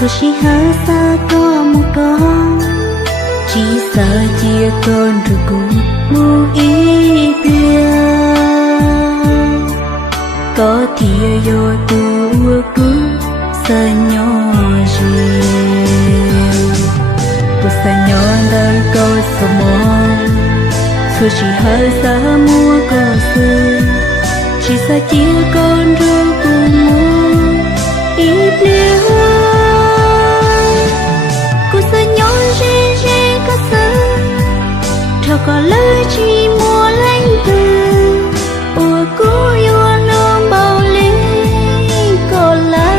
Tôi chỉ hứa xa có một con, chỉ sợ chia con rồi cũng mu ý bia. Có thìa vô tu cứ sợ nhỏ gì, tôi sợ nhỏ đời có sợ mong. Tôi chỉ hứa xa mua có sự, chỉ sợ chia con rồi cũng mu ý bia. Cho có lời chỉ mua lánh từ ủa cố yêu luôn bao lý có lắm.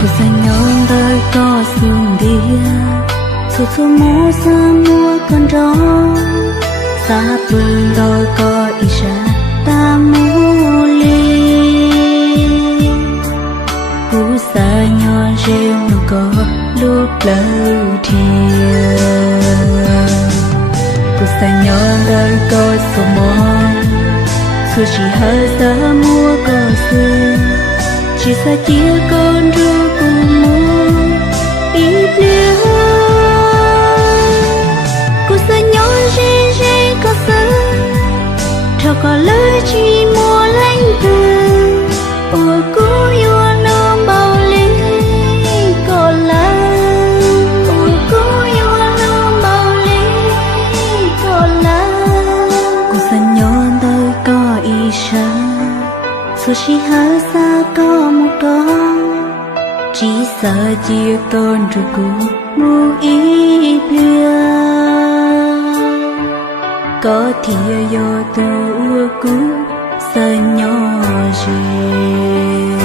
Cô sẽ nhon đời có xuồng đĩa, số số mô xa mua con rõ, xa phương đôi có ý ra ta mô ly. Cô xa nhon rêu nó có lúc lâu thiệt. Cô xa nhon đời có số mong, số chỉ hơi xa mua có xưa, chỉ xa chia con rồi cùng mua ý bia. Cô xa nhỏ rê có sơ, cho có lời chỉ mua lánh từ ủa cố yêu nó bao lý có lắm. Ủa cố yêu nó bao lý có lắm. Cô xa nhỏ đời có ý ra, số chỉ hứa xa có một con, chỉ sợ chia con rồi cũng mu ý bia. Có thìa vô tu cũng sợ nhỏ gì.